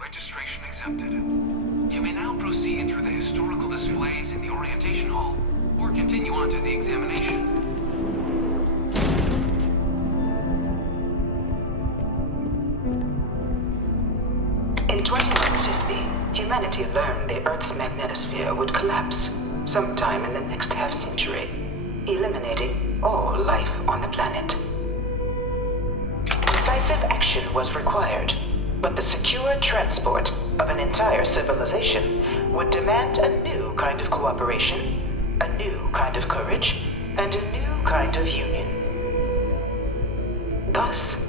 Registration accepted. You may now proceed through the historical displays in the orientation hall, or continue on to the examination. In 2150, humanity learned the Earth's magnetosphere would collapse sometime in the next half-century, eliminating all life on the planet. Decisive action was required, but the secure transport of an entire civilization would demand a new kind of cooperation, a new kind of courage, and a new kind of union. Thus,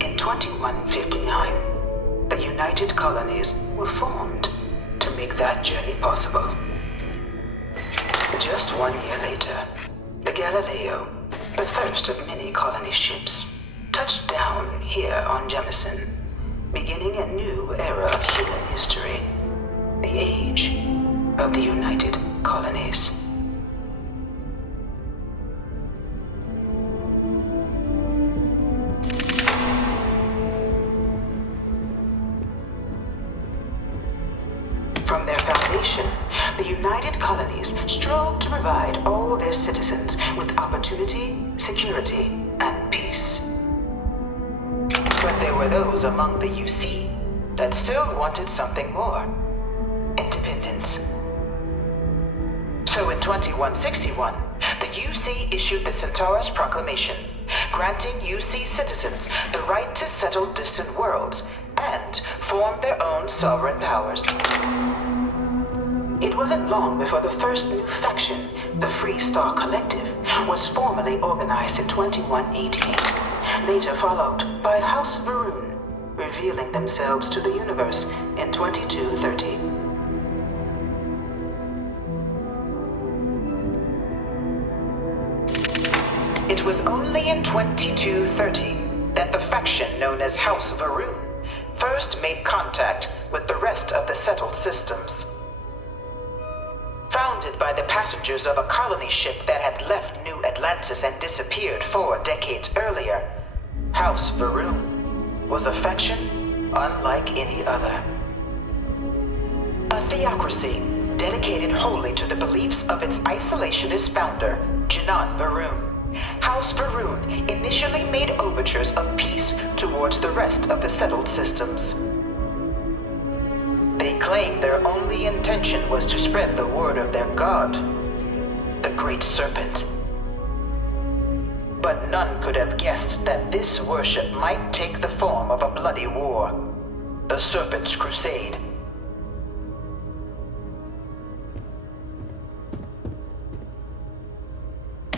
in 2159, the United Colonies were formed to make that journey possible. Just 1 year later, the Galileo, the first of many colony ships, touched down here on Jemison, beginning a new era of human history, the age of the United Colonies. From their foundation, the United Colonies strove to provide all their citizens with opportunity, security, and peace. But there were those among the UC that still wanted something more: independence. So in 2161, the UC issued the Centaurus Proclamation, granting UC citizens the right to settle distant worlds and form their own sovereign powers. It wasn't long before the first new faction, the Free Star Collective, was formally organized in 2188, later followed by House Varun, revealing themselves to the universe in 2230. It was only in 2230 that the faction known as House Varun first made contact with the rest of the settled systems. Founded by the passengers of a colony ship that had left New Atlantis and disappeared 4 decades earlier, House Varun was a faction unlike any other. A theocracy dedicated wholly to the beliefs of its isolationist founder, Janan Varun. House Varun initially made overtures of peace towards the rest of the settled systems. They claimed their only intention was to spread the word of their god, the Great Serpent. But none could have guessed that this worship might take the form of a bloody war, the Serpent's Crusade.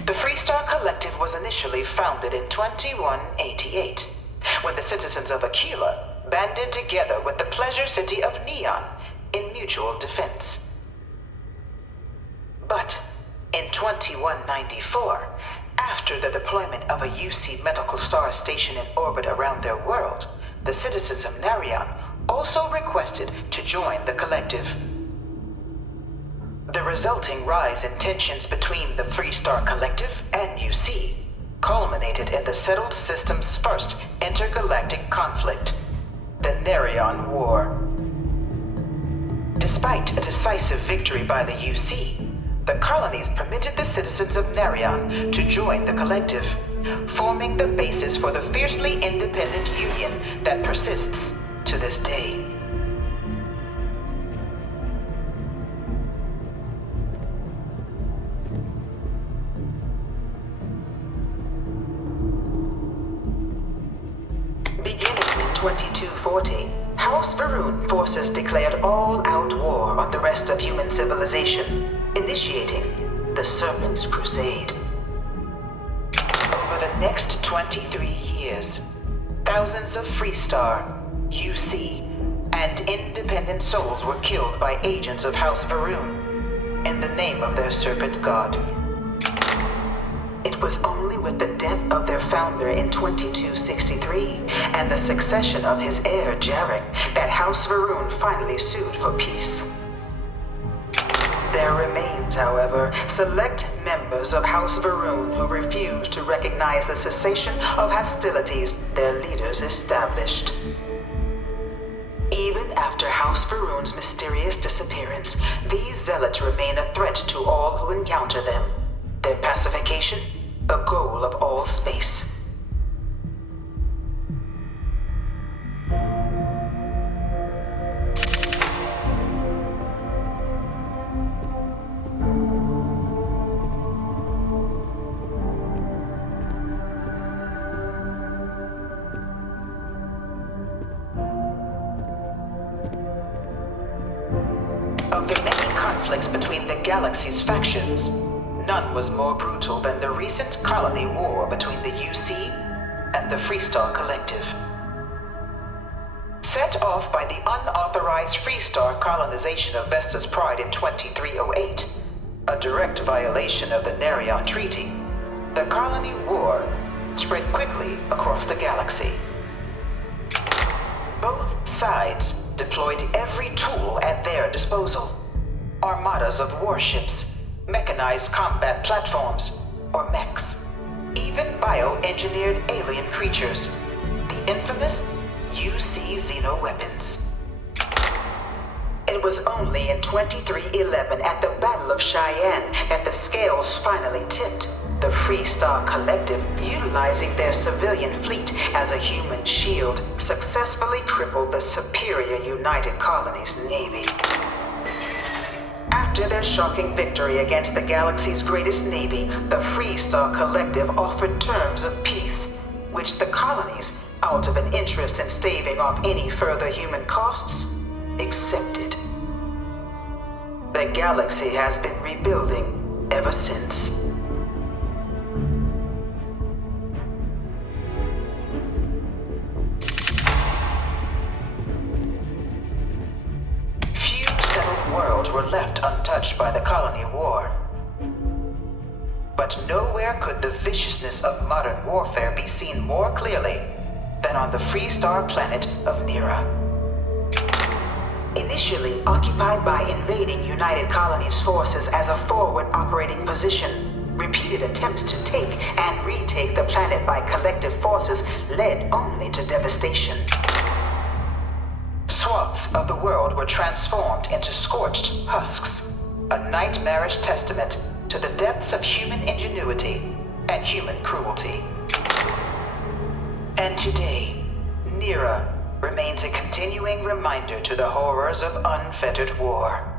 The Freestar Collective was initially founded in 2188, when the citizens of Aquila banded together with the pleasure city of Neon in mutual defense. But in 2194, after the deployment of a UC medical star station in orbit around their world, the citizens of Narion also requested to join the collective. The resulting rise in tensions between the Freestar Collective and UC culminated in the settled system's first intergalactic conflict, the Narion War. Despite a decisive victory by the UC, the colonies permitted the citizens of Narion to join the collective, forming the basis for the fiercely independent union that persists to this day. Beginning in 2240, House Varun forces declared all-out war on the rest of human civilization, initiating the Serpent's Crusade. Over the next 23 years, thousands of Freestar, UC, and independent souls were killed by agents of House Varun in the name of their serpent god. It was only with the death of their founder in 2263 and the succession of his heir, Jarek, that House Varun finally sued for peace. There remains, however, select members of House Varun who refuse to recognize the cessation of hostilities their leaders established. Even after House Varun's mysterious disappearance, these zealots remain a threat to all who encounter them. Their pacification, a goal of all space. Of the many conflicts between the galaxy's factions, none was more brutal than the recent colony war between the UC and the Freestar Collective. Set off by the unauthorized Freestar colonization of Vesta's Pride in 2308, a direct violation of the Nerion Treaty, the colony war spread quickly across the galaxy. Both sides deployed every tool at their disposal. Armadas of warships, mechanized combat platforms, or mechs, even bioengineered alien creatures, the infamous UC xeno-weapons. It was only in 2311 at the Battle of Cheyenne that the scales finally tipped. The Freestar Collective, utilizing their civilian fleet as a human shield, successfully crippled the superior United Colonies Navy. After their shocking victory against the galaxy's greatest navy, the Freestar Collective offered terms of peace, which the colonies, out of an interest in staving off any further human costs, accepted. The galaxy has been rebuilding ever since. Worlds were left untouched by the colony war. But nowhere could the viciousness of modern warfare be seen more clearly than on the Freestar planet of Nira. Initially occupied by invading United Colonies forces as a forward operating position, repeated attempts to take and retake the planet by collective forces led only to devastation. Swaths of the world were transformed into scorched husks, a nightmarish testament to the depths of human ingenuity and human cruelty. And today, Nira remains a continuing reminder to the horrors of unfettered war.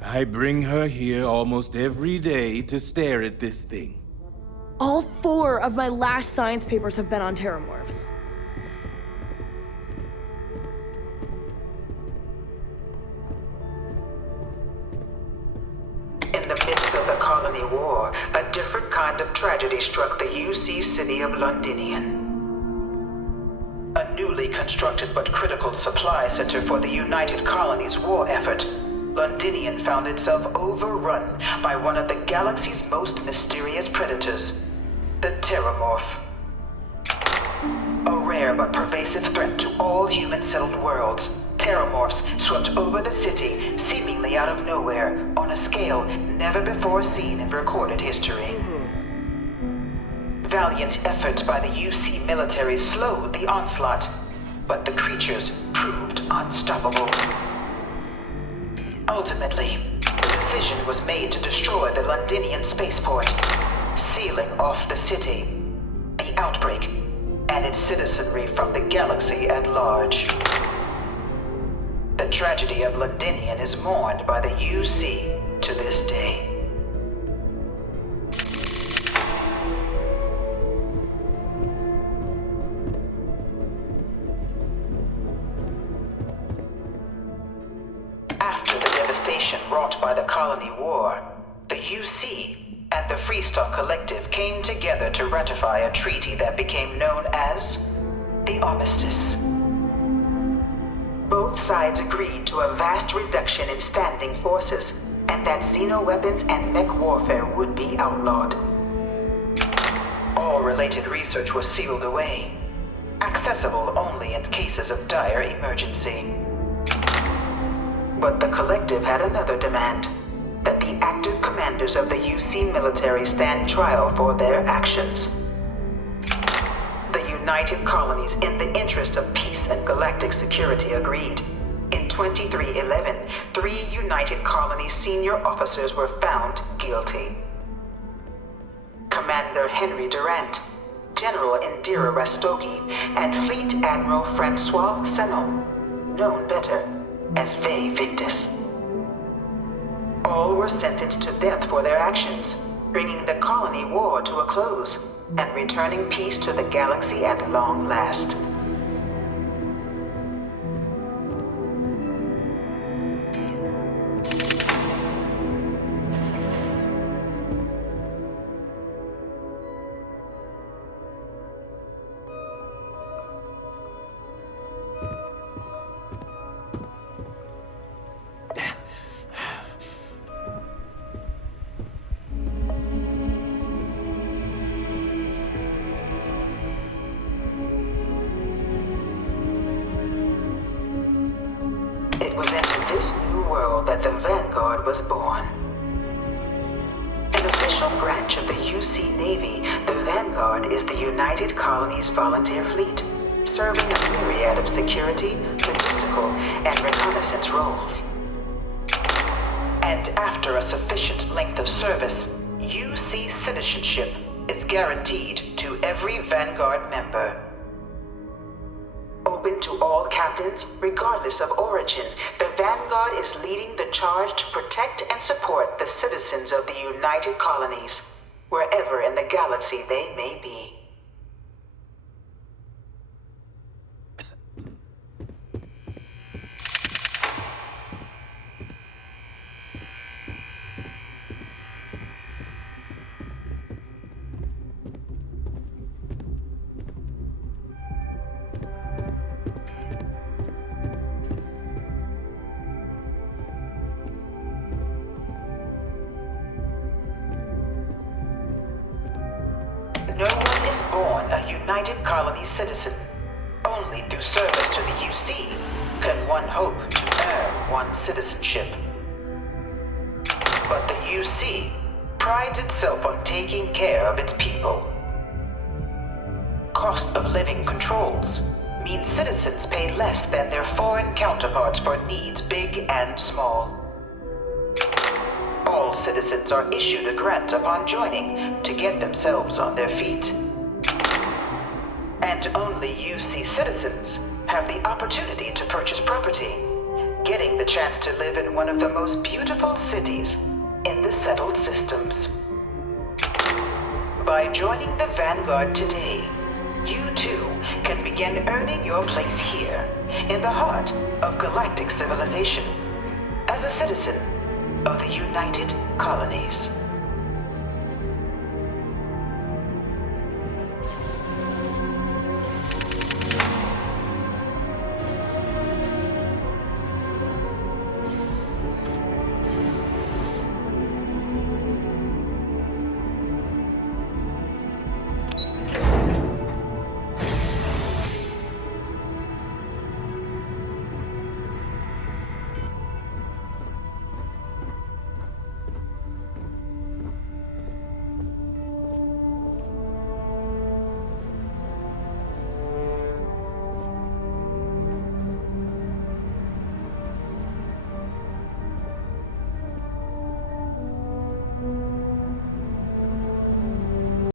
I bring her here almost every day to stare at this thing. All 4 of my last science papers have been on terramorphs. In the midst of the colony war, a different kind of tragedy struck the UC city of Londinian. A newly constructed but critical supply center for the United Colonies war effort, Londinian found itself overrun by one of the galaxy's most mysterious predators, the Terramorph. A rare but pervasive threat to all human-settled worlds, Terramorphs swept over the city, seemingly out of nowhere, on a scale never before seen in recorded history. Valiant efforts by the UC military slowed the onslaught, but the creatures proved unstoppable. Ultimately, the decision was made to destroy the Londinian spaceport, sealing off the city, the outbreak, and its citizenry from the galaxy at large. The tragedy of Londinian is mourned by the UC to this day. After the devastation wrought by the colony war, the UC and the Freestar Collective came together to ratify a treaty that became known as the Armistice. Both sides agreed to a vast reduction in standing forces, and that xeno-weapons and mech warfare would be outlawed. All related research was sealed away, accessible only in cases of dire emergency. But the Collective had another demand, that the active commanders of the UC military stand trial for their actions. The United Colonies, in the interest of peace and galactic security, agreed. In 2311, 3 United Colonies senior officers were found guilty. Commander Henry Durant, General Indira Rastogi, and Fleet Admiral Francois Sanon, known better as Ve Victus. All were sentenced to death for their actions, bringing the colony war to a close and returning peace to the galaxy at long last. It was into this new world that the Vanguard was born. An official branch of the UC Navy, the Vanguard is the United Colonies Volunteer Fleet, serving a myriad of security, logistical, and reconnaissance roles. And after a sufficient length of service, UC citizenship is guaranteed to every Vanguard member. Open to all captains, regardless of origin, the Vanguard is leading the charge to protect and support the citizens of the United Colonies, wherever in the galaxy they may be. No one is born a United Colonies citizen. Only through service to the UC can one hope to earn one's citizenship. But the UC prides itself on taking care of its people. Cost of living controls mean citizens pay less than their foreign counterparts for needs big and small. All citizens are issued a grant upon joining to get themselves on their feet. And only UC citizens have the opportunity to purchase property, getting the chance to live in one of the most beautiful cities in the settled systems. By joining the Vanguard today, you too can begin earning your place here, in the heart of galactic civilization, as a citizen of the United Colonies.